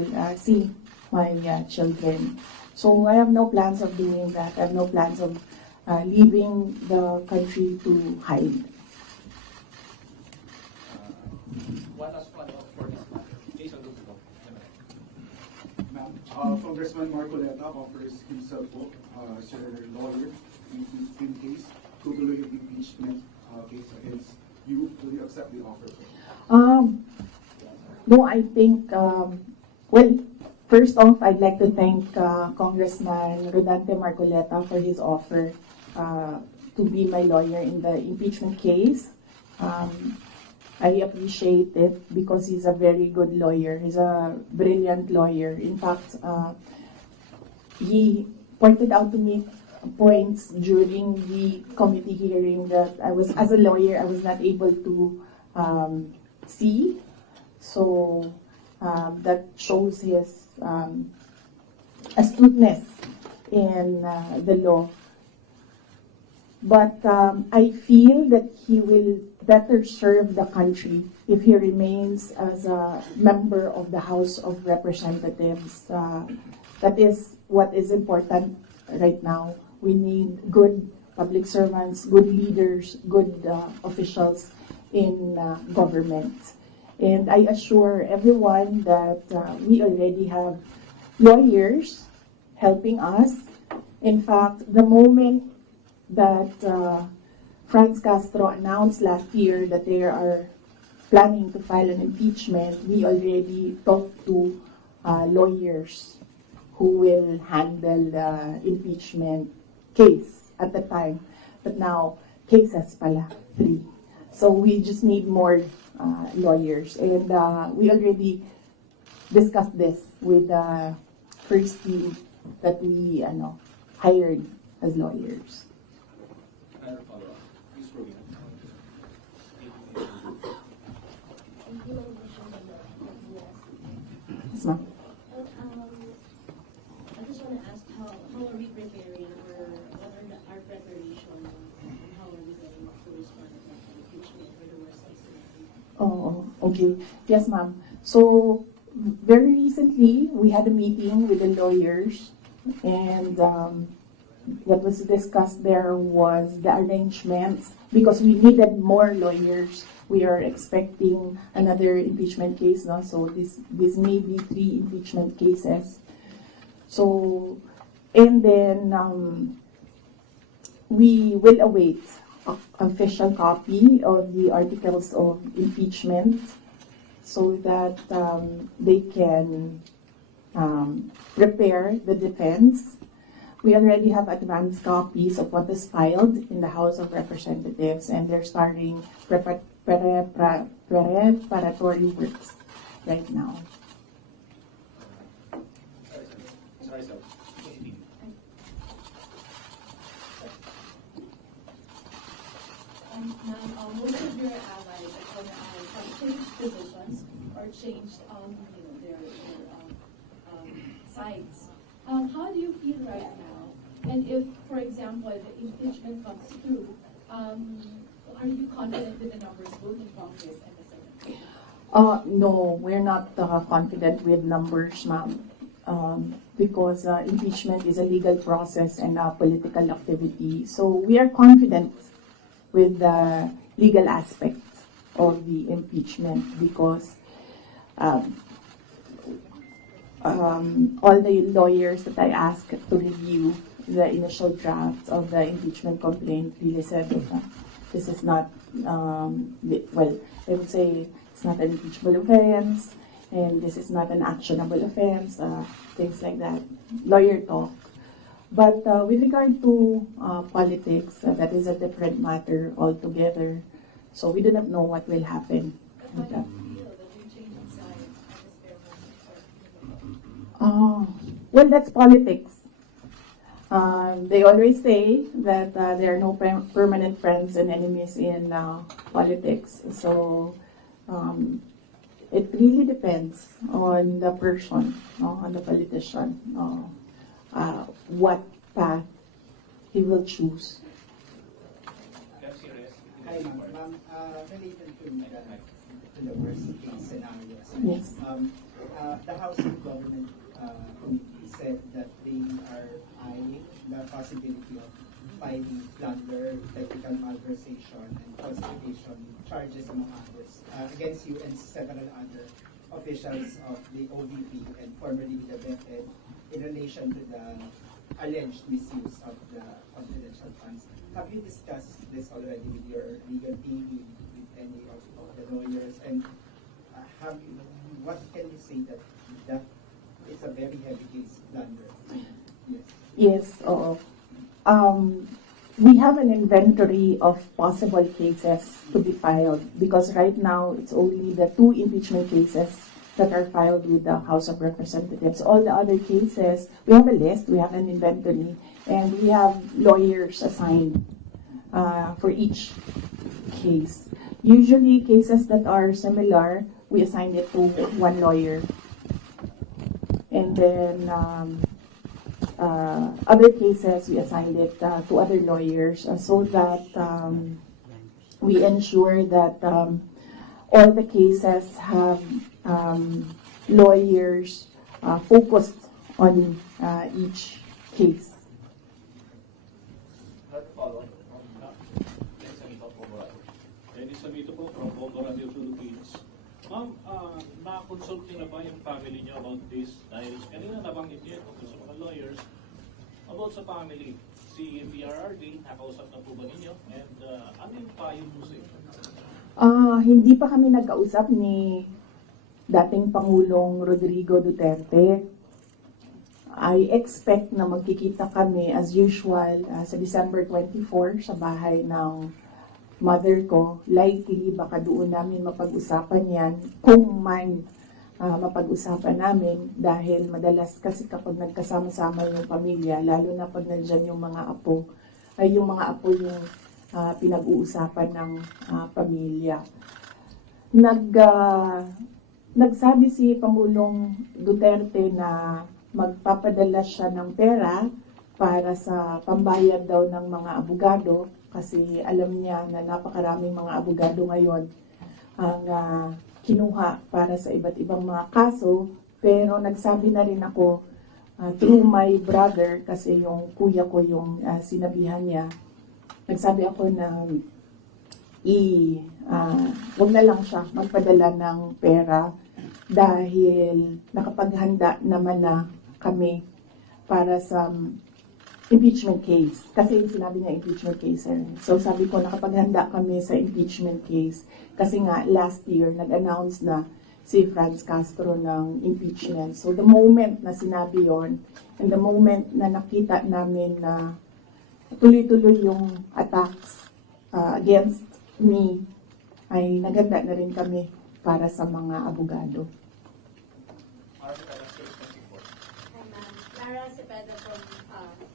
will see my children. So I have no plans of doing that. I have no plans of leaving the country to hide. One last follow-up for this matter. Jason Lugo. Ma'am, Congressman Marcoleta offers himself as your lawyer in case tutuloy yung impeachment case against you. Will you accept the offer? No, I think, well, first off, I'd like to thank Congressman Rodante Marcoleta for his offer to be my lawyer in the impeachment case. I appreciate it because he's a very good lawyer. He's a brilliant lawyer. In fact, he pointed out to me points during the committee hearing that as a lawyer, I was not able to see. So that shows his astuteness in the law. But I feel that he will better serve the country if he remains as a member of the House of Representatives. That is what is important right now. We need good public servants, good leaders, good officials in government. And I assure everyone that we already have lawyers helping us. In fact, the moment that Franz Castro announced last year that they are planning to file an impeachment, we already talked to lawyers who will handle the impeachment case at the time. But now, cases pala, 3. So we just need more lawyers. And we already discussed this with the first team that we hired as lawyers. Another follow-up. Please, Rowena. Yes, ma'am. I just want to ask how are we preparing or what are our preparation and how are we going to respond to the impeachment or the worst case scenario? Oh, okay. Yes, ma'am. So, very recently, we had a meeting with the lawyers, and what was discussed there was the arrangements, because we needed more lawyers. We are expecting another impeachment case now, so this may be 3 impeachment cases. So, and then we will await an official copy of the articles of impeachment so that they can prepare the defense. We already have advanced copies of what is filed in the House of Representatives, and they're starting preparatory works right now. Sorry, sir. Most of your allies have changed positions or changed their sides. How do you feel right now? And if, for example, the impeachment comes through, are you confident with the numbers both in Congress and the Senate? No, we're not confident with numbers, ma'am, because impeachment is a legal process and a political activity. So we are confident with the legal aspect of the impeachment because all the lawyers that I asked to review the initial draft of the impeachment complaint really said that this is not, well, I would say it's not an impeachable offense, and this is not an actionable offense, things like that, lawyer talk. But with regard to politics, that is a different matter altogether. So we do not know what will happen. How do you feel that you're changing sides at this very moment? Well, that's politics. They always say that there are no permanent friends and enemies in politics. So it really depends on the person, on the politician, what path he will choose. Hi, ma'am. Related to the worst case scenario. Yes. the House of Government Committee said that they are eyeing the possibility of filing plunder, technical malversation, and falsification charges, among others, against you and several other officials of the OVP and formerly the DepEd in relation to the alleged misuse of the confidential funds. Have you discussed this already with your legal team, with any of the lawyers, and what can you say that it's a very heavy case plunder? Yes. Yes, oo. We have an inventory of possible cases to be filed because right now it's only the 2 impeachment cases that are filed with the House of Representatives. All the other cases, we have a list, we have an inventory, and we have lawyers assigned for each case. Usually cases that are similar, we assign it to one lawyer. And then other cases, we assigned it to other lawyers so that we ensure that all the cases have lawyers focused on each case. Dennis Amito po from Bobo Radio Philippines. Ma'am, na-consult niyo na ba yung family niyo about this? Dahil kanina nabanggit niyo kung sa mga lawyers about sa family. Si PRRD, nakausap na po ba ninyo? And ano yung payo mo sa inyo? Hindi pa kami nagkausap ni dating Pangulong Rodrigo Duterte. I expect na magkikita kami as usual sa December 24 sa bahay ng mother ko. Likely, baka doon namin mapag-usapan yan kung man mapag-usapan namin dahil madalas kasi kapag nagkasama-sama yung pamilya, lalo na pag nandyan yung mga apo, ay yung mga apo yung pinag-uusapan ng pamilya. Nagsabi si Pangulong Duterte na magpapadala siya ng pera para sa pambayad daw ng mga abogado kasi alam niya na napakaraming mga abogado ngayon ang kinuha para sa iba't ibang mga kaso. Pero nagsabi na rin ako through my brother kasi yung kuya ko yung sinabihan niya. Nagsabi ako na wag na lang siya magpadala ng pera dahil nakapaghanda naman na kami para sa impeachment case. Kasi sinabi niya impeachment case. So sabi ko nakapaghanda kami sa impeachment case kasi nga last year nag-announce na si Franz Castro ng impeachment. So the moment na sinabi yon and the moment na nakita namin na tuloy-tuloy yung attacks against me, ay naghanda na rin kami para sa mga abogado. Hi, ma'am. Sara from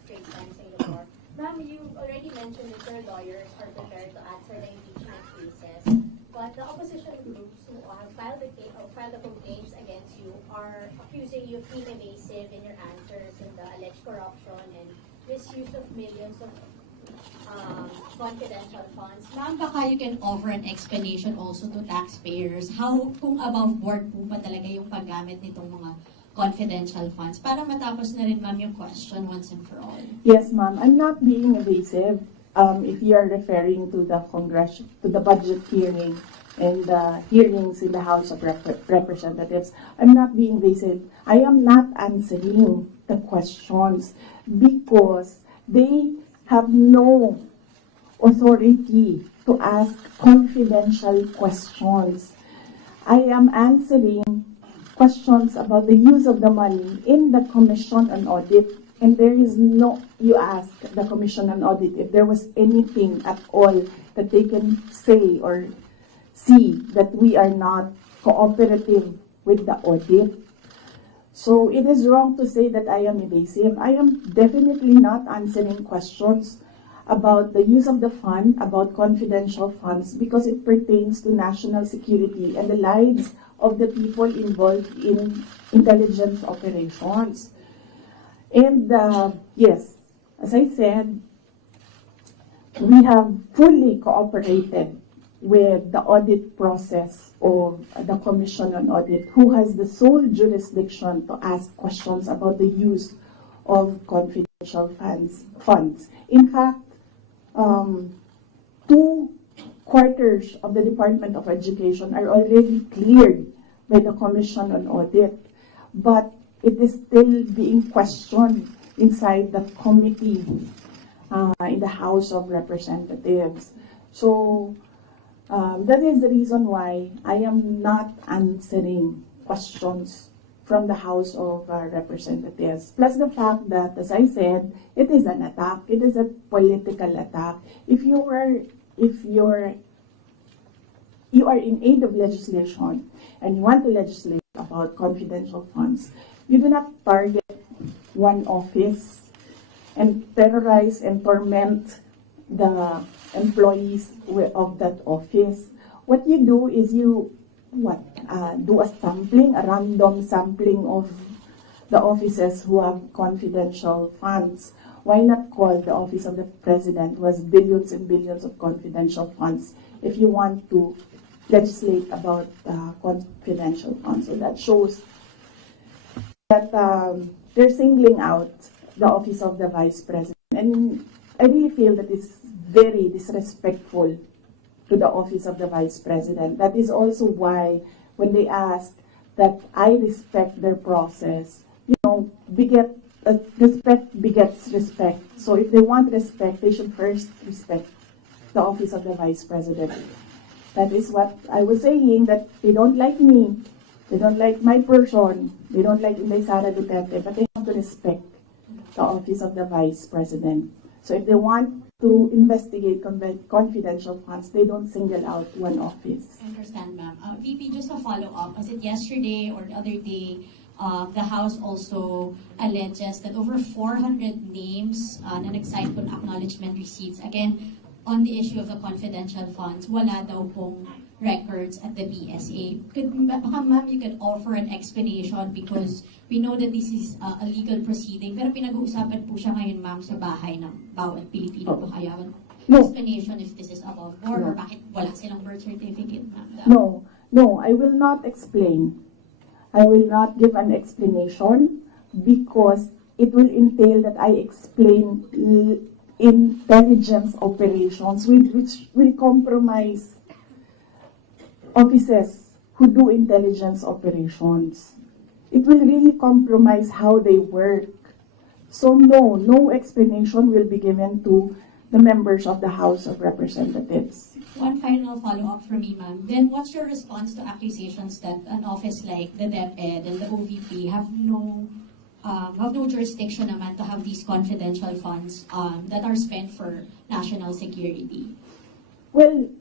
Straits Times, Singapore. Ma'am, you already mentioned that your lawyers are prepared to answer the impeachment cases, but the opposition groups who have filed the complaints against you are accusing you of being evasive in your answers and the alleged corruption and misuse of millions of confidential funds. Ma'am, baka you can offer an explanation also to taxpayers how kung above board po ba talaga yung paggamit nitong mga confidential funds para matapos na rin, ma'am, yung question once and for all. Yes, ma'am. I'm not being evasive. If you are referring to the to the budget hearing and the hearings in the House of Representatives, I'm not being evasive. I am not answering the questions because they have no authority to ask confidential questions. I am answering questions about the use of the money in the Commission on Audit, and there is no, you ask the Commission on Audit if there was anything at all that they can say or see that we are not cooperative with the audit. So it is wrong to say that I am evasive. I am definitely not answering questions about the use of the fund, about confidential funds, because it pertains to national security and the lives of the people involved in intelligence operations. And yes, as I said, we have fully cooperated with the audit process of the Commission on Audit, who has the sole jurisdiction to ask questions about the use of confidential funds. In fact, 2/4 of the Department of Education are already cleared by the Commission on Audit, but it is still being questioned inside the committee in the House of Representatives. So that is the reason why I am not answering questions from the House of Representatives. Plus the fact that, as I said, it is an attack. It is a political attack. If you are in aid of legislation and you want to legislate about confidential funds, you do not target one office and terrorize and torment the employees of that office. What you do is you do a sampling, a random sampling of the offices who have confidential funds. Why not call the office of the president, who has billions and billions of confidential funds, if you want to legislate about confidential funds? So that shows that they're singling out the office of the vice president. And I really feel that it's very disrespectful to the office of the vice president. That is also why when they ask that I respect their process, respect begets respect. So if they want respect, they should first respect the office of the vice president. That is what I was saying, that they don't like me, they don't like my person, they don't like Sara Duterte, but they have to respect the office of the vice president. So if they want to investigate confidential funds, they don't single out one office. I understand, ma'am. VP, just a follow-up. Was it yesterday or the other day, the House also alleges that over 400 names na nag-sign po acknowledgement receipts, again, on the issue of the confidential funds, wala daw pong records at the BSA. Ma'am, you could offer an explanation because we know that this is a legal proceeding, pero pinag-uusapan po siya ngayon, ma'am, sa bahay ng bawat Pilipino po. Kaya explanation if this is above board or bakit wala silang birth certificate, ma'am. No, I will not explain. I will not give an explanation because it will entail that I explain intelligence operations which will compromise officers who do intelligence operations. It will really compromise how they work. So no explanation will be given to the members of the House of Representatives. One final follow-up from me, ma'am. Then what's your response to accusations that an office like the DepEd and the OVP have no jurisdiction naman to have these confidential funds that are spent for national security? Well,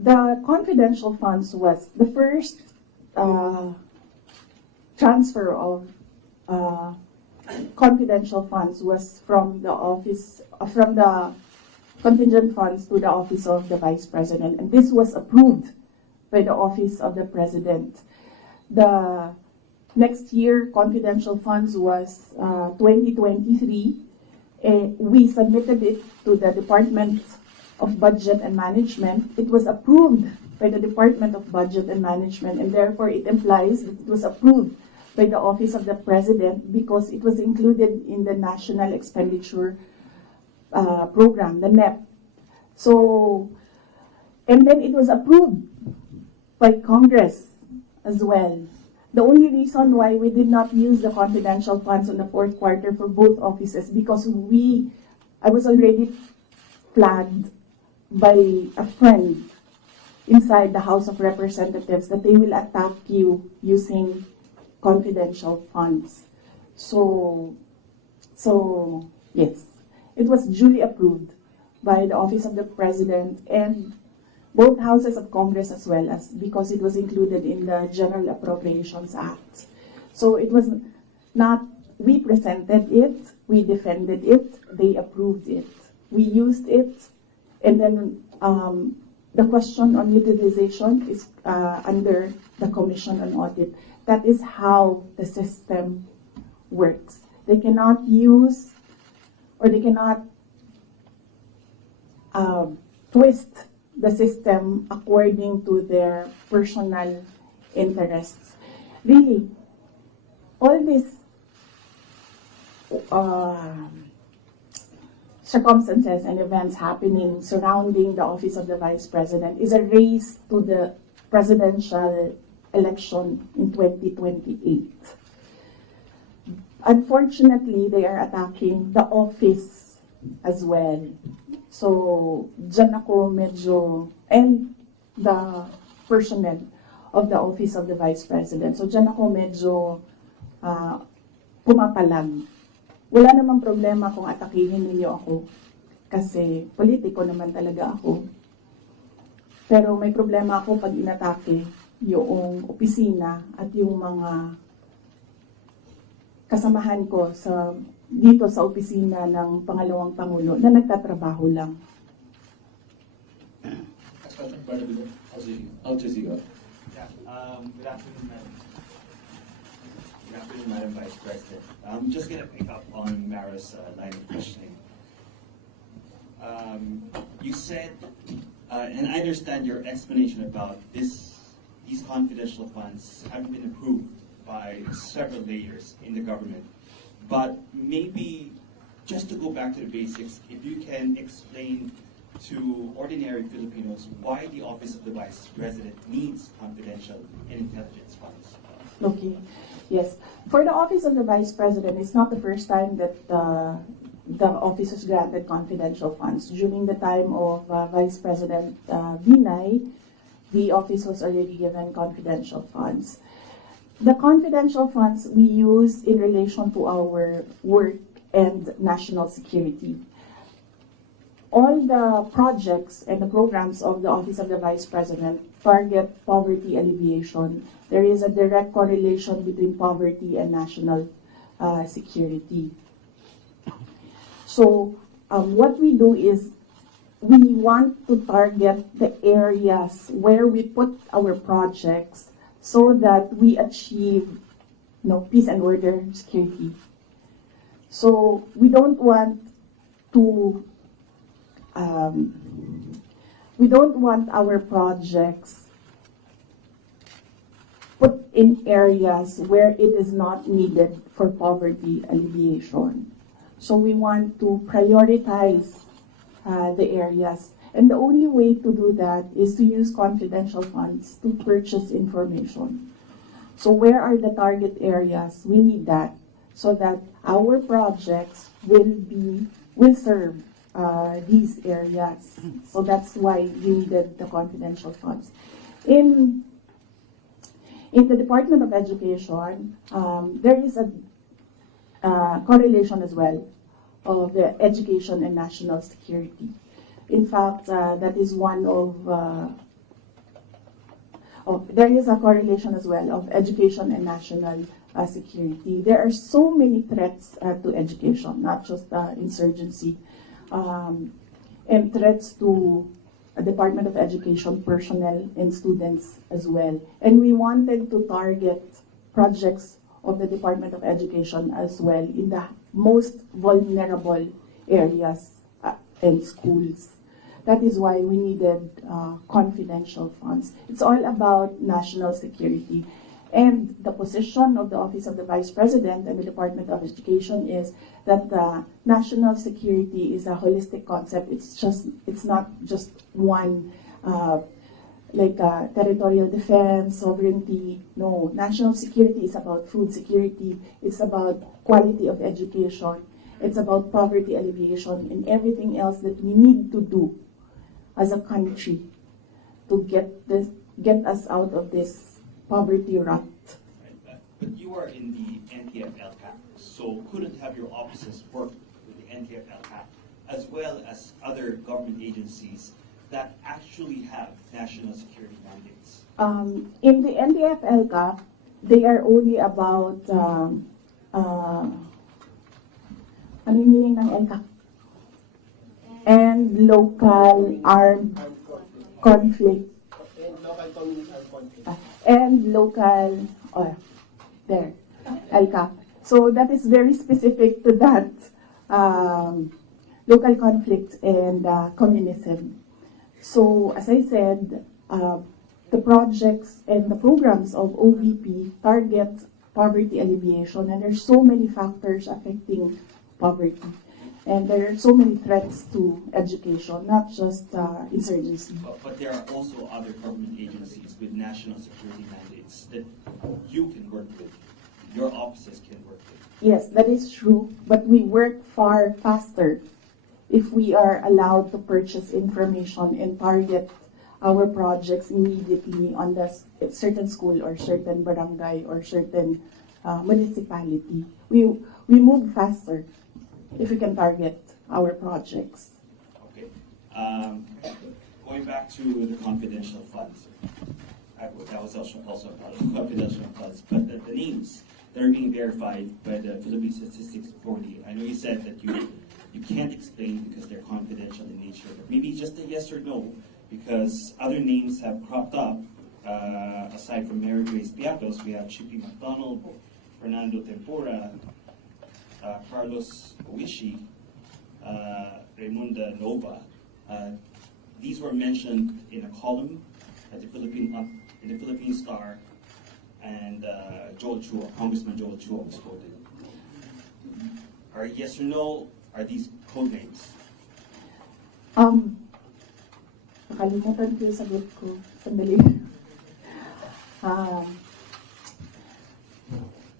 the confidential funds was the first transfer of confidential funds was from the office, from the contingent funds to the office of the vice president, and this was approved by the office of the president. The next year confidential funds was 2023. We submitted it to the Department of Budget and Management. It was approved by the Department of Budget and Management, and therefore it implies that it was approved by the Office of the President because it was included in the National Expenditure Program, the NEP. So, and then it was approved by Congress as well. The only reason why we did not use the confidential funds in the fourth quarter for both offices because I was already flagged by a friend inside the House of Representatives that they will attack you using confidential funds. So yes, it was duly approved by the Office of the President and both houses of Congress as well as because it was included in the General Appropriations Act. So it was not, we presented it, we defended it, they approved it. We used it, and then the question on utilization is under the Commission on Audit. That is how the system works. They cannot use or they cannot twist the system according to their personal interests. Really, all these circumstances and events happening surrounding the office of the Vice President is a race to the presidential election in 2028. Unfortunately, they are attacking the office as well. So, dyan ako medyo, and the personnel of the office of the Vice President. So, dyan ako medyo pumapalag. Wala namang problema kung atakihin ninyo ako kasi politiko naman talaga ako. Pero may problema ako pag inatake yung opisina at yung mga kasamahan ko dito sa opisina ng pangalawang Pangulo na nagtatrabaho lang. Al Jazeera. Good afternoon, Madam. Good afternoon, Madam Vice President. I'm just going to pick up on Mara's line of questioning. You said, and I understand your explanation about these confidential funds haven't been approved by several layers in the government. But maybe, just to go back to the basics, if you can explain to ordinary Filipinos why the Office of the Vice President needs confidential and intelligence funds. Okay. Yes. For the Office of the Vice President, it's not the first time that the office was granted confidential funds. During the time of Vice President Binay, the office was already given confidential funds. The confidential funds we use in relation to our work and national security. All the projects and the programs of the Office of the Vice President target poverty alleviation. There is a direct correlation between poverty and national security. So what we do is we want to target the areas where we put our projects so that we achieve peace and order, security. So we don't want to our projects put in areas where it is not needed for poverty alleviation. So we want to prioritize the areas. And the only way to do that is to use confidential funds to purchase information. So where are the target areas? We need that so that our projects will serve these areas. So that's why we needed the confidential funds. In the Department of Education, there is a correlation as well of the education and national security. In fact, that is one there is a correlation as well of education and national security. There are so many threats to education, not just insurgency, and threats to Department of Education personnel and students as well. And we wanted to target projects of the Department of Education as well in the most vulnerable areas and schools. That is why we needed confidential funds. It's all about national security. And the position of the Office of the Vice President and the Department of Education is that national security is a holistic concept. It's not just one, territorial defense, sovereignty. No, national security is about food security. It's about quality of education. It's about poverty alleviation and everything else that we need to do as a country to get us out of this poverty rut. But you are in the NTF-LCAP, so couldn't have your offices work with the NTF-LCAP as well as other government agencies that actually have national security mandates? In the NTF-LCAP, they are only about ano yung meaning ng LCAP? And local armed conflict. And local, LCAP. So that is very specific to that local conflict and communism. So, as I said, the projects and the programs of OVP target poverty alleviation, and there's so many factors affecting poverty. And there are so many threats to education, not just insurgency. But there are also other government agencies with national security mandates that you can work with, your offices can work with. Yes, that is true, but we work far faster if we are allowed to purchase information and target our projects immediately on the certain school or certain barangay or certain municipality. We move faster if we can target our projects. Okay. Going back to the confidential funds, that was also about confidential funds, but the names that are being verified by the Philippine Statistics Authority, I know you said that you can't explain because they're confidential in nature, but maybe just a yes or no, because other names have cropped up. Aside from Mary Grace Piatos, we have Chippy McDonald, Fernando Tempura, Carlos Owishi, Raymunda Nova. These were mentioned in a column at the Philippine Star, and Joel Chua, Congressman Joel Chua was quoted. Are yes or no, are these code names? Nakalimutan ko yung sagot ko. Sandali.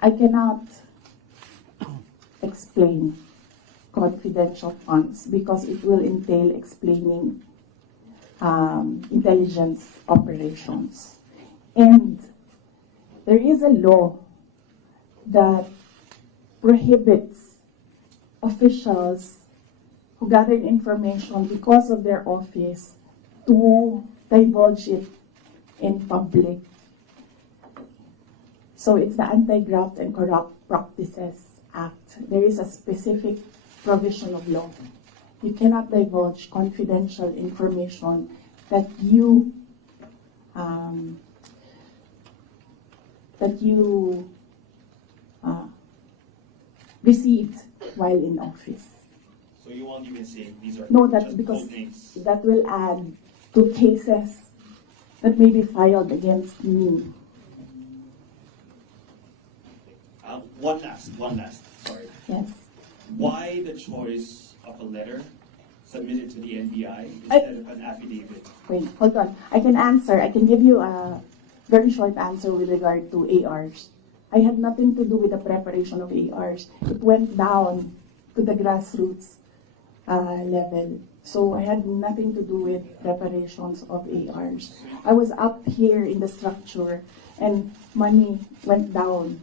I cannot explain confidential funds because it will entail explaining intelligence operations. And there is a law that prohibits officials who gather information because of their office to divulge it in public. So it's the Anti-Graft and Corrupt Practices Act. There is a specific provision of law. You cannot divulge confidential information that you received while in office. So you won't even say these are No, that's just because code names? that will add to cases that may be filed against me. One last, sorry. Yes. Why the choice of a letter submitted to the NBI instead of an affidavit? Wait, hold on. I can answer. I can give you a very short answer with regard to ARs. I had nothing to do with the preparation of ARs. It went down to the grassroots level. So I had nothing to do with preparations of ARs. I was up here in the structure and money went down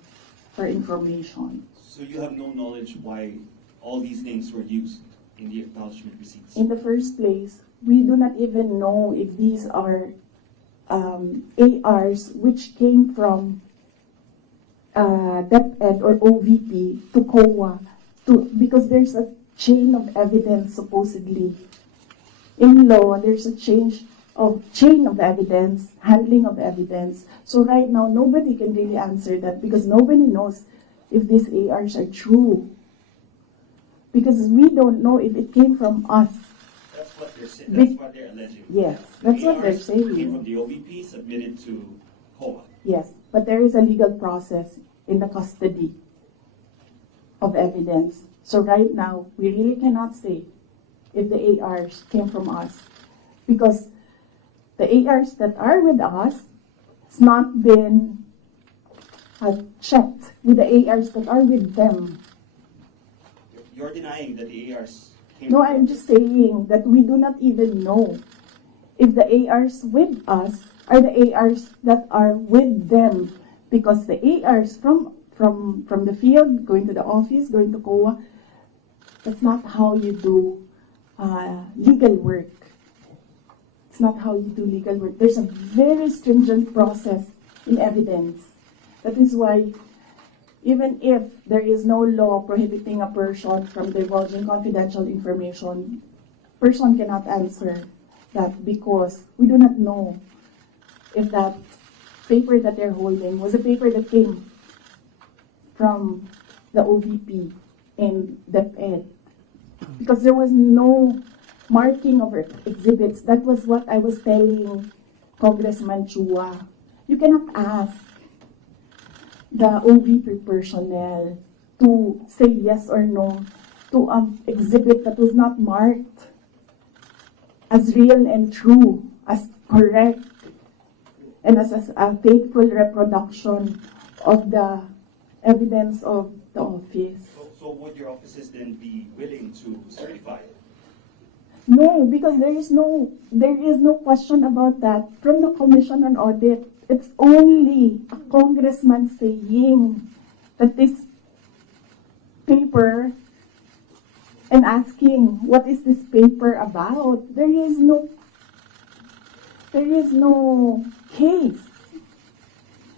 for information. So you have no knowledge why all these names were used in the acknowledgement receipts? In the first place, we do not even know if these are ARs which came from DepEd or OVP to COA, because there's a chain of evidence supposedly. In law, there's a chain of evidence, handling of evidence. So right now, nobody can really answer that because nobody knows if these ARs are true. Because we don't know if it came from us. That's what they're saying. That's what they're alleging. Yes, that's what they're saying. Came from the OVP, submitted to COA. Yes, but there is a legal process in the custody of evidence. So right now, we really cannot say if the ARs came from us because the ARs that are with us has not been checked with the ARs that are with them. You're denying that the ARs came No, from I'm just saying that we do not even know if the ARs with us are the ARs that are with them, because the ARs from the field, going to the office, going to COA, that's not how you do legal work. It's not how you do legal work. There's a very stringent process in evidence. That is why even if there is no law prohibiting a person from divulging confidential information, person cannot answer that because we do not know if that paper that they're holding was a paper that came from the OVP and DepEd. Because there was no marking of exhibits. That was what I was telling Congressman Chua. You cannot ask the OVP personnel to say yes or no to an exhibit that was not marked as real and true, as correct, and as a faithful reproduction of the evidence of the office. So would your offices then be willing to certify it? No, because there is no question about that from the Commission on Audit. It's only a congressman saying that this paper and asking what is this paper about. There is no case,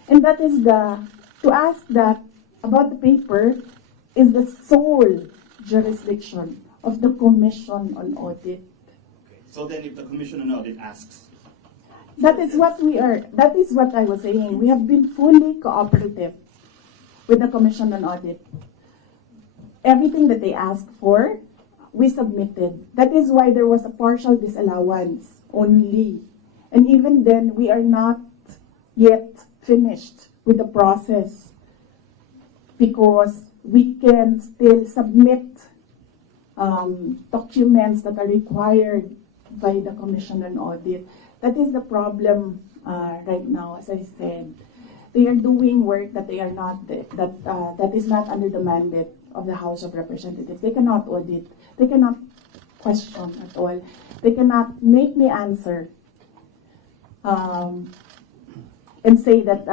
and that is to ask that about the paper is the sole jurisdiction of the Commission on Audit. Okay. So then if the Commission on Audit asks, That is what I was saying. We have been fully cooperative with the Commission on Audit. Everything that they asked for, we submitted. That is why there was a partial disallowance only. And even then, we are not yet finished with the process because we can still submit documents that are required by the Commission on Audit. That is the problem right now. As I said, they are doing work that they are not that is not under the mandate of the House of Representatives. They cannot audit. They cannot question at all. They cannot make me answer and say that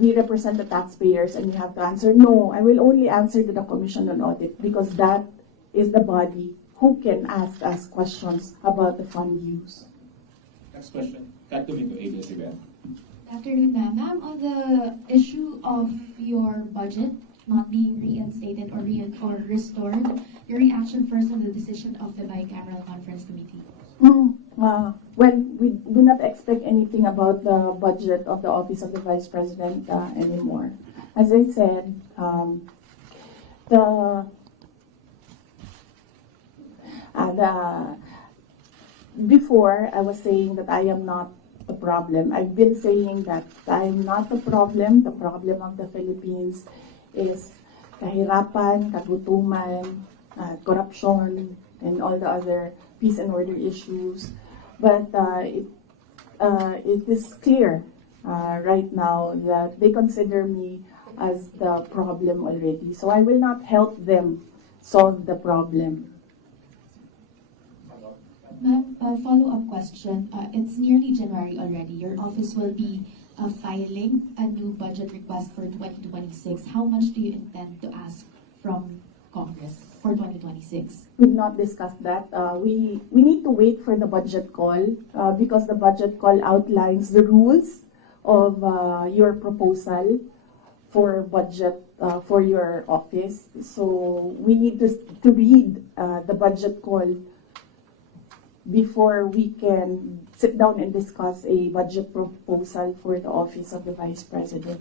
we represent the taxpayers and we have to answer. No, I will only answer to the Commission on Audit because that is the body who can ask us questions about the fund use. Next question. Cut to me to ABS-CBN. Good afternoon, ma'am. Ma'am, on the issue of your budget not being reinstated or restored, your reaction first on the decision of the bicameral conference committee? Well, we do not expect anything about the budget of the Office of the Vice President anymore. As I said, before I was saying that I am not the problem. I've been saying that I am not the problem. The problem of the Philippines is kahirapan, kagutuman, corruption, and all the other peace and order issues. But it is clear right now that they consider me as the problem already. So I will not help them solve the problem. Ma'am, a follow-up question. It's nearly January already. Your office will be filing a new budget request for 2026. How much do you intend to ask from Congress for 2026? We've not discussed that. We need to wait for the budget call because the budget call outlines the rules of your proposal for budget for your office. So we need to read the budget call before we can sit down and discuss a budget proposal for the Office of the Vice President.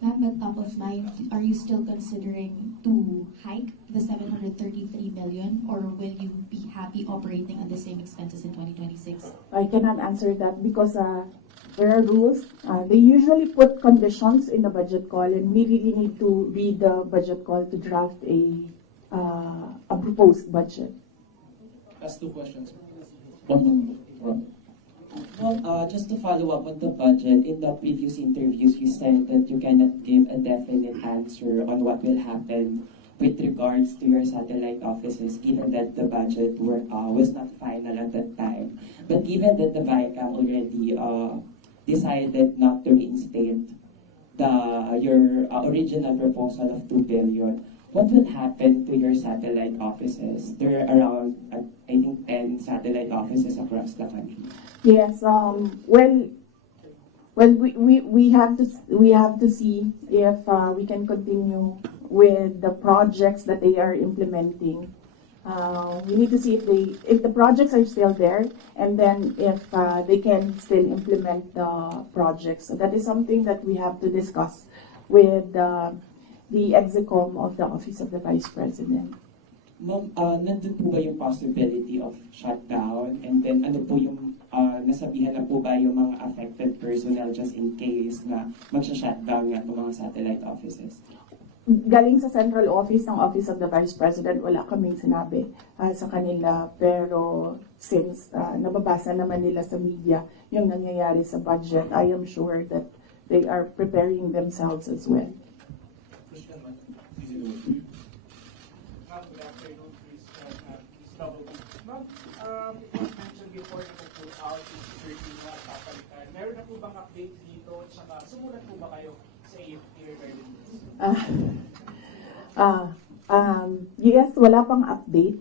Ma'am, at top of mind, are you still considering to hike the 733 million or will you be happy operating on the same expenses in 2026? I cannot answer that because there are rules. They usually put conditions in the budget call and we really need to read the budget call to draft a proposed budget. Last two questions. Well, just to follow up on the budget, in the previous interviews, you said that you cannot give a definite answer on what will happen with regards to your satellite offices, given that the budget was not final at that time. But given that the BICAM already decided not to reinstate your original proposal of 2 billion, what would happen to your satellite offices? There are around, I think, 10 satellite offices across the country. Yes. We have to see if we can continue with the projects that they are implementing. We need to see if the projects are still there, and then if they can still implement the projects. So that is something that we have to discuss with the Execom of the Office of the Vice President. Ma'am, nandun po ba yung possibility of shutdown? And then ano po yung nasabihan na po ba yung mga affected personnel just in case na magsha-shutdown nga po mga satellite offices? Galing sa central office ng Office of the Vice President, wala kaming sinabi sa kanila. Pero since nababasa naman nila sa media yung nangyayari sa budget, I am sure that they are preparing themselves as well. Question, ma'am. Ma'am, good afternoon, Chris. Ma'am, it was mentioned before na kung pull out yung security na papalitan. Meron na po bang update dito? Tsaka sumulat po ba kayo sa AFP regarding this? Yes, wala pang update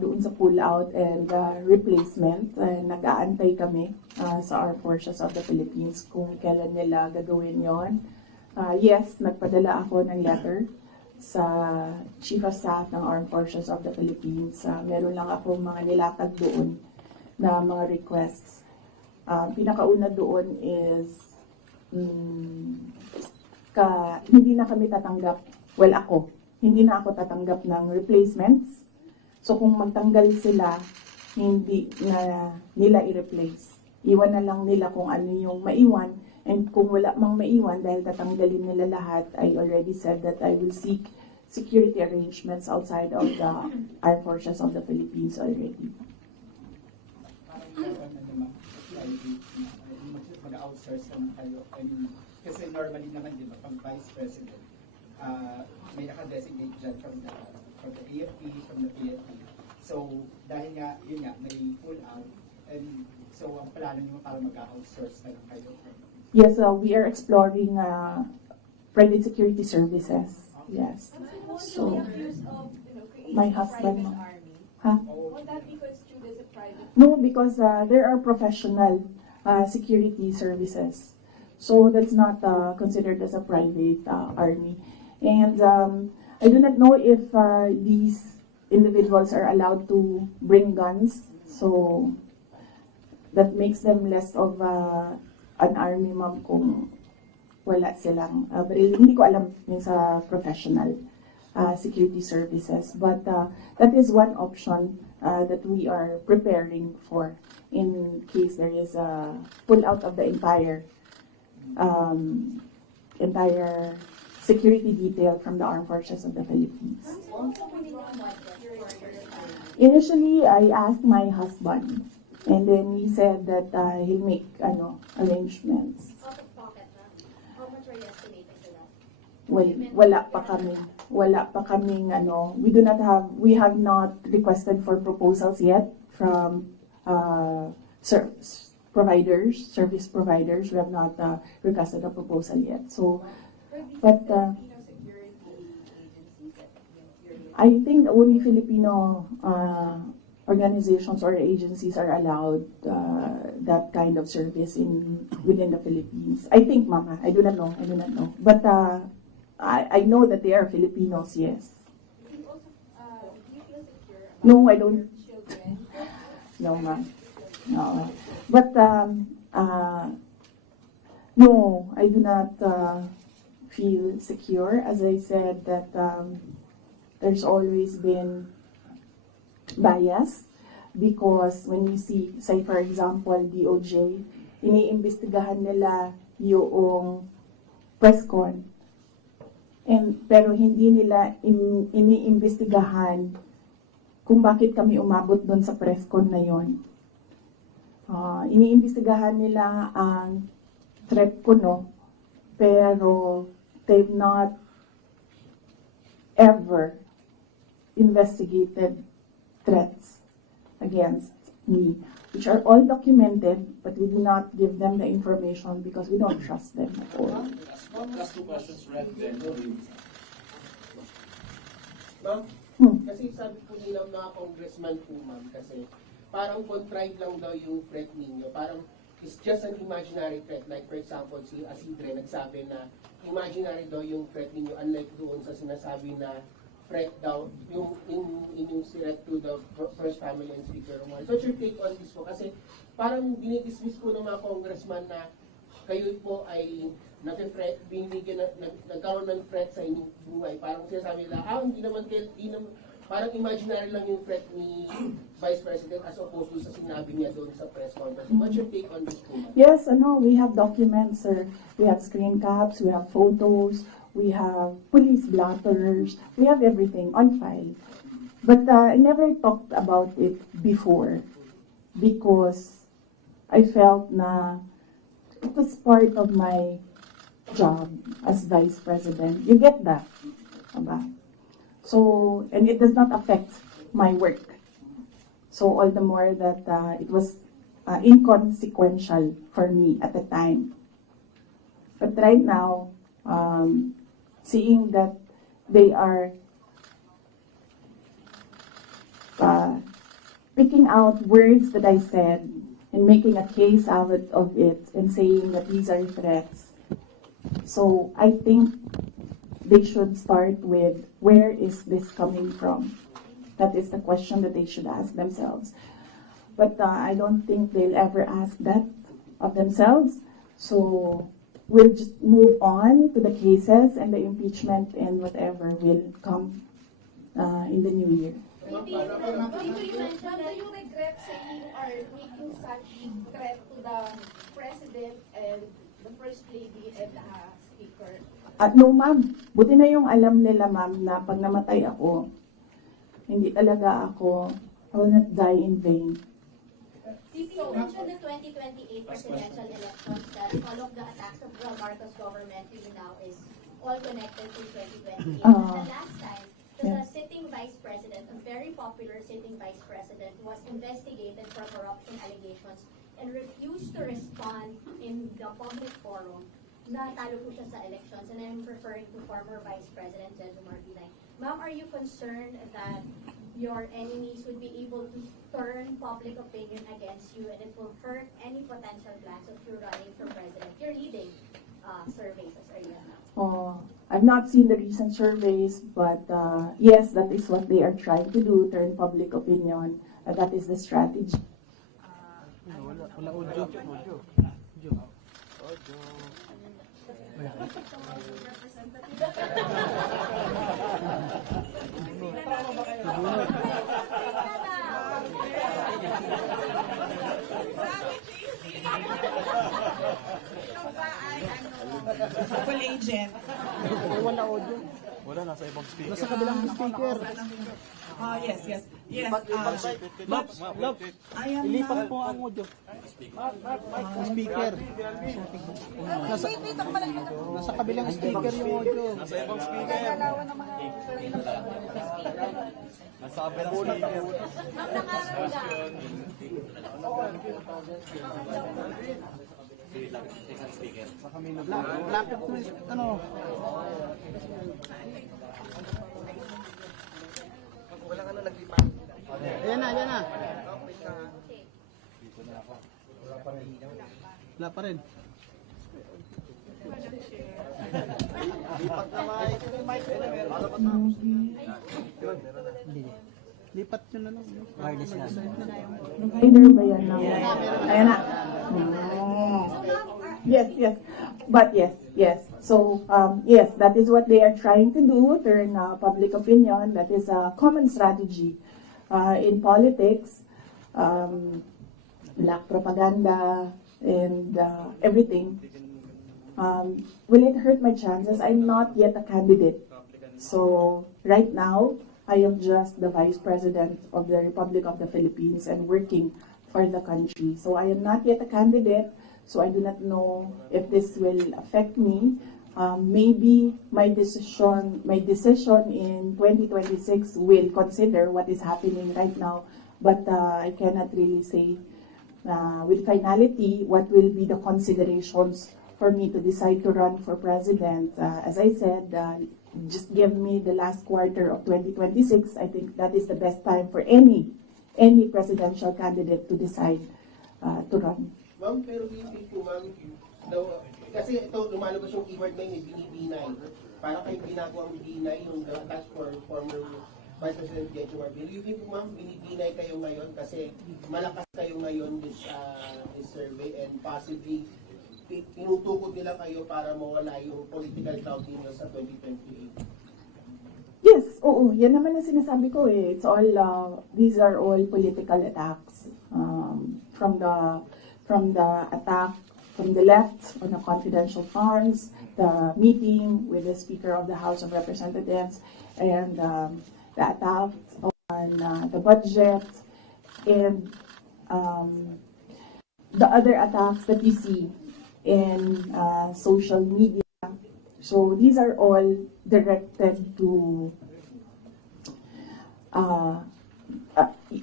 doon sa pull-out and replacement. Nag-aantay kami sa Armed Forces of the Philippines kung kailan nila gagawin yon. Yes, nagpadala ako ng letter sa Chief of Staff ng Armed Forces of the Philippines. Meron lang ako mga nilatag doon na mga requests. Pinakauna doon is hindi na kami tatanggap, well ako, hindi na ako tatanggap ng replacements. So kung magtanggal sila, hindi na nila i-replace. Iwan na lang nila kung ano yung maiwan. And kung wala mang maiwan dahil tatanggalin nila lahat, I already said that I will seek security arrangements outside of the Armed Forces of the Philippines already. Mag-outsource naman kayo. I mean, kasi normally naman, di ba, pang Vice President, may naka-designate dyan from the AFP, from the PFP. So, dahil nga, yun nga, may pull out, and so, ang plano nyo para mag-outsource na lang kayo. Yes, we are exploring private security services. Yes. So, my husband. Huh? Would that be construed as a private? No, because there are professional security services. So that's not considered as a private army. And I do not know if these individuals are allowed to bring guns. So that makes them less of an army, ma'am, kung wala silang. But hindi ko alam yung sa professional security services. But that is one option that we are preparing for in case there is a pull out of the entire security detail from the Armed Forces of the Philippines. Initially, I asked my husband, and then he said that he'll make arrangements. Out of pocket, ma'am. How much are you estimating for that? Well, wala pa kaming we have not requested for proposals yet from service providers. We have not requested a proposal yet. So, but I think only Filipino organizations or agencies are allowed that kind of service within the Philippines. I think, Mama. I do not know. But I know that they are Filipinos. Yes. Do you feel secure about No, I don't. your children? No, ma'am. No. But no, I do not feel secure. As I said, that there's always been bias because when you see, say for example, DOJ, iniimbestigahan nila yung press con. Pero hindi nila iniimbestigahan kung bakit kami umabot doon sa press con na yon. Iniimbestigahan nila ang threat ko, no? Pero they've not ever investigated threats against me, which are all documented, but we do not give them the information because we don't trust them at all. Last two questions, Red, then. Ma'am, kasi sabi po nila mga congressman po, ma'am, kasi parang contrived lang daw yung threat ninyo. Parang it's just an imaginary threat. Like for example, si Asidre nagsabi na imaginary daw yung threat ninyo, unlike doon sa sinasabi na threat daw yung threat to the First Family and Speaker Romano. So what's your take on this po? Kasi parang dinidismiss po ng mga congressman na kayo po ay nagkaroon ng threat sa inyong buhay. Parang sinasabi nila, hindi naman parang imaginary lang yung threat ni Vice President as opposed to sa sinabi niya doon sa press conference. What's your take on this po? Yes, we have documents, sir. We have screen caps, we have photos, we have police blotters, we have everything on file. But I never talked about it before because I felt na it was part of my job as Vice President. You get that? Diba? So, and it does not affect my work. So all the more that it was inconsequential for me at the time. But right now, seeing that they are picking out words that I said and making a case out of it and saying that these are threats. So I think they should start with, where is this coming from? That is the question that they should ask themselves. But I don't think they'll ever ask that of themselves. So we'll just move on to the cases and the impeachment and whatever will come in the new year. Do you mention that you regret saying or making such threat to the President and the First Lady and the Speaker? No, ma'am. Buti na yung alam nila, ma'am, na pag namatay ako, hindi talaga ako, I will not die in vain. You mentioned the 2028 presidential elections that all of the attacks of the Marcos government even now is all connected to 2028. The last time, the sitting vice president, a very popular sitting vice president, was investigated for corruption allegations and refused to respond in the public forum. Natalo po siya sa elections, and I'm referring to former Vice President Jejo Martinez. Ma'am, are you concerned that your enemies would be able to turn public opinion against you and it will hurt any potential plans of you running for president? You're leading surveys as early as now. I've not seen the recent surveys, but yes, that is what they are trying to do, turn public opinion. That is the strategy. Full agent. Wala audio. Wala, nasa ibang speaker. Nasa kabilang speaker. Yes. Love. Ilipat po ang audio. Speaker. Nasa kabilang speaker yung audio. Nasa ibang speaker. Nasa kabilang speaker. Sa kami na lapit mo ano. Walang ano naglipat. Ayan na. Wala pa rin. Lipat na mic. Lipat yun na lang. Wireless na. Provider ba yan na? Ayan na. Yes. But yes. So, yes, that is what they are trying to do, turn public opinion. That is a common strategy in politics. Black propaganda and everything. Will it hurt my chances? I'm not yet a candidate. So, right now, I am just the Vice President of the Republic of the Philippines and working for the country. So, I am not yet a candidate. So I do not know if this will affect me. Maybe my decision in 2026 will consider what is happening right now, but I cannot really say with finality what will be the considerations for me to decide to run for president. As I said, just give me the last quarter of 2026. I think that is the best time for any presidential candidate to decide to run. Ma'am, pero do you think po, ma'am, kasi ito, lumalabas yung keyword na yun, binibinay. Parang kayo ginagawang binay yung task for former Vice President Jejo Martinez. Do you think po, ma'am, binibinay kayo ngayon kasi malakas kayo ngayon this survey and possibly tinutukod nila kayo para mawala yung political clout ninyo sa 2028? Yes, oo, yan naman ang sinasabi ko eh. It's all, these are all political attacks. From the attack from the left on the confidential funds, the meeting with the Speaker of the House of Representatives, and the attack on the budget, and the other attacks that you see in social media. So these are all directed to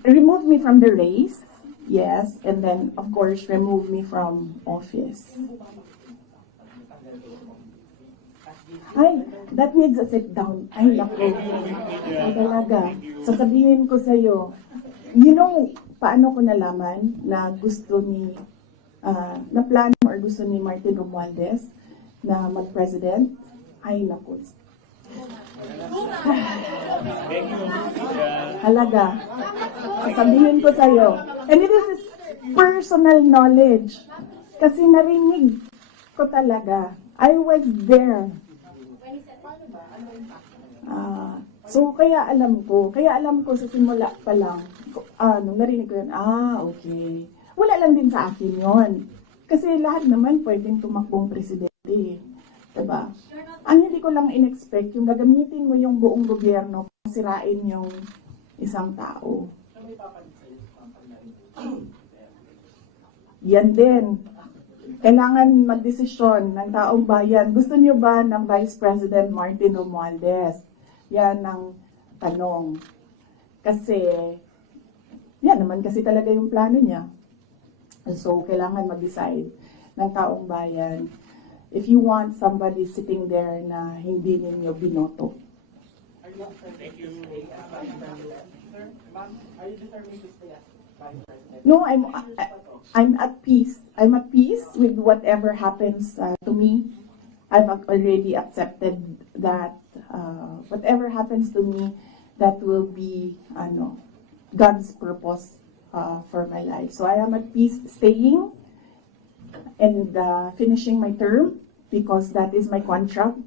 remove me from the race, yes, and then of course remove me from office. Ay, that needs a sit down. Ay, naku. Ay, talaga. Sasabihin ko sa'yo, you know, paano ko nalaman na gusto ni, na plano or gusto ni Martin Romualdez na mag-president? Ay, naku. Halaga. Sasabihin ko sa'yo. And it is personal knowledge. Kasi narinig ko talaga. I was there. So, kaya alam ko sa simula pa lang, nung narinig ko yun, okay. Wala lang din sa akin yon. Kasi lahat naman pwedeng tumakbong presidente. Diba? Ang hindi ko lang in-expect, yung gagamitin mo yung buong gobyerno para sirain yung isang tao. Yan din. Kailangan magdesisyon ng taong bayan. Gusto niyo ba ng Vice President Martin Romualdez? Yan ang tanong. Kasi, yan naman kasi talaga yung plano niya. So, kailangan mag-decide ng taong bayan if you want somebody sitting there na hindi ninyo binoto. Thank you. Ma'am, are you determined to stay as Vice President? No, I'm at peace. I'm at peace with whatever happens to me. I've already accepted that whatever happens to me, that will be God's purpose for my life. So I am at peace staying and finishing my term because that is my contract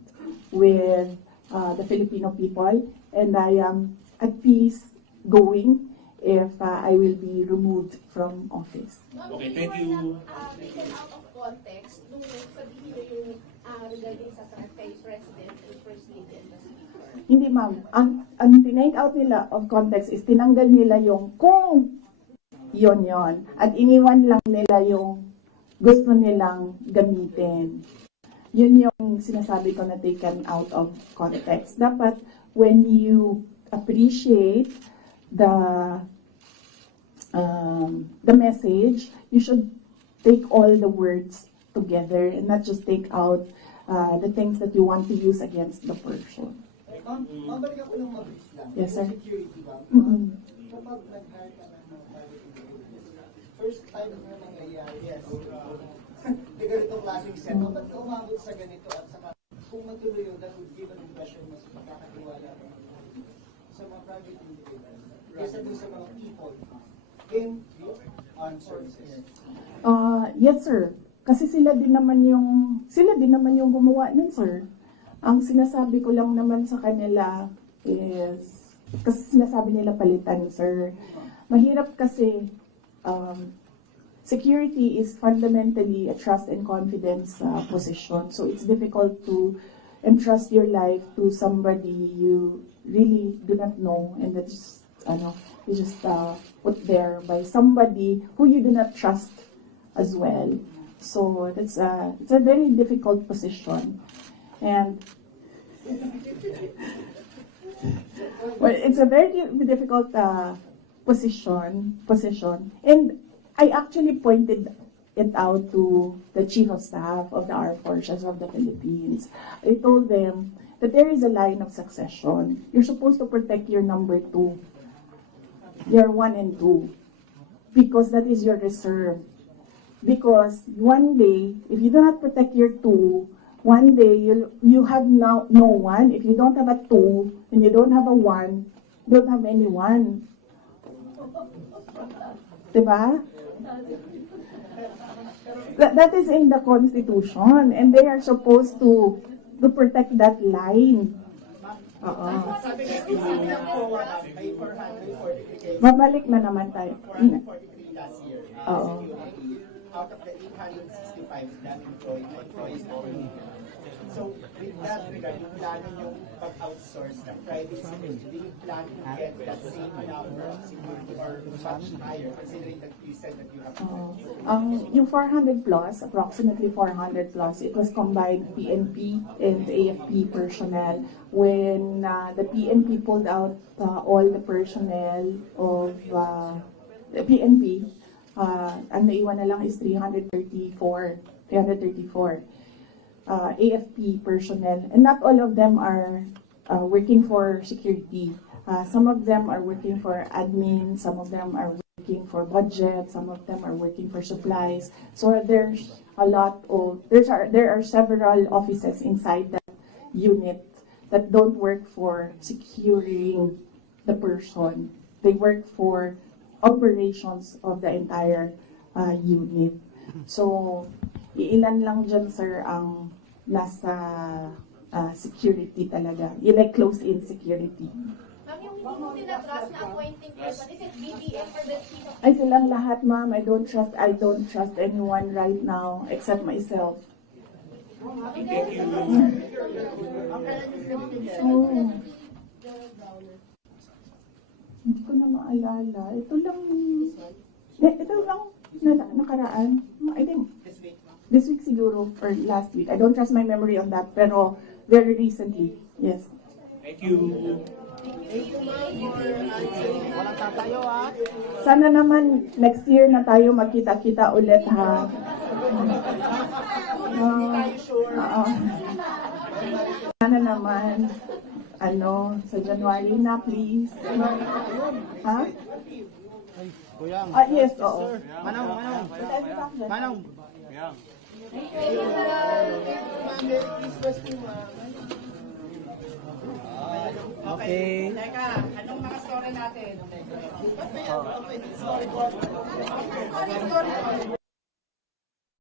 with the Filipino people, and I am at peace going if I will be removed from office. Okay, thank you. Taken out of context, nung sabihin nyo yung regarding sa kay President and First Lady and the Speaker. Hindi ma'am, ang tinake out nila of context is tinanggal nila yung kung yon at iniwan lang nila yung gusto nilang gamitin. Yun yung sinasabi ko na taken out of context. Dapat when you appreciate the message, you should take all the words together and not just take out the things that you want to use against the person. Mabalik ako ng mabilis lang. Yes, sir. Security ba? Kapag nag-hire ka ng private individuals, first time na nangyayari, yes. Di ganitong klaseng setup, ba't ka umabot sa ganito at saka kung matuloy yun, that would give an impression mas makakatiwala sa mga private individuals kaysa dun sa mga people in armed services. Yes, sir. Kasi sila din naman yung gumawa nun, sir. Ang sinasabi ko lang naman sa kanila is, kasi sinasabi nila palitan, sir. Mahirap kasi, security is fundamentally a trust and confidence position. So it's difficult to entrust your life to somebody you really do not know, and that's you just put there by somebody who you do not trust as well. So it's a very difficult position, and well, it's a very difficult position, and I actually pointed it out to the Chief of Staff of the Armed Forces of the Philippines. I told them that there is a line of succession. You're supposed to protect your number 2, your 1 and 2, because that is your reserve. Because one day, if you do not protect your 2, one day you have no 1. If you don't have a 2 and you don't have a 1, you don't have any 1. Diba? That is in the Constitution, and they are supposed to protect that line. Oo. Sabi nga, isip lang po, may 443 cases. Mabalik na naman tayo. 443 last year. Oo. Security. Out of the 865 that employees only. So, with that regard, yung plano yung pag-outsource ng private security, do you plan to get that same number of security or much higher, considering that you said that you have Yung 400 plus, approximately 400 plus, it was combined PNP and AFP personnel. When the PNP pulled out all the personnel of the PNP, ang naiwan na lang is 334. AFP personnel, and not all of them are working for security. Some of them are working for admin, some of them are working for budget, some of them are working for supplies. So there's a lot of, there are several offices inside that unit that don't work for securing the person. They work for operations of the entire unit. So, ilan lang dyan, sir, ang nasa security talaga. Yung like close-in security. Ma'am, yung hindi mo tinatrust na appointing person, is it BBM or the chief of... Ay, silang lahat, ma'am. I don't trust anyone right now except myself. Thank you. Hindi ko na maalala. Ito lang nakaraan. I think this week siguro or last week. I don't trust my memory on that, pero very recently. Yes. Thank you. Walang tatayo ha. Sana naman next year na tayo magkita-kita ulit, ha. Sana naman sa January na, please. Ha? Kuyang. Yes, oo. Manong. Manong. Okay. Teka, anong mga story natin?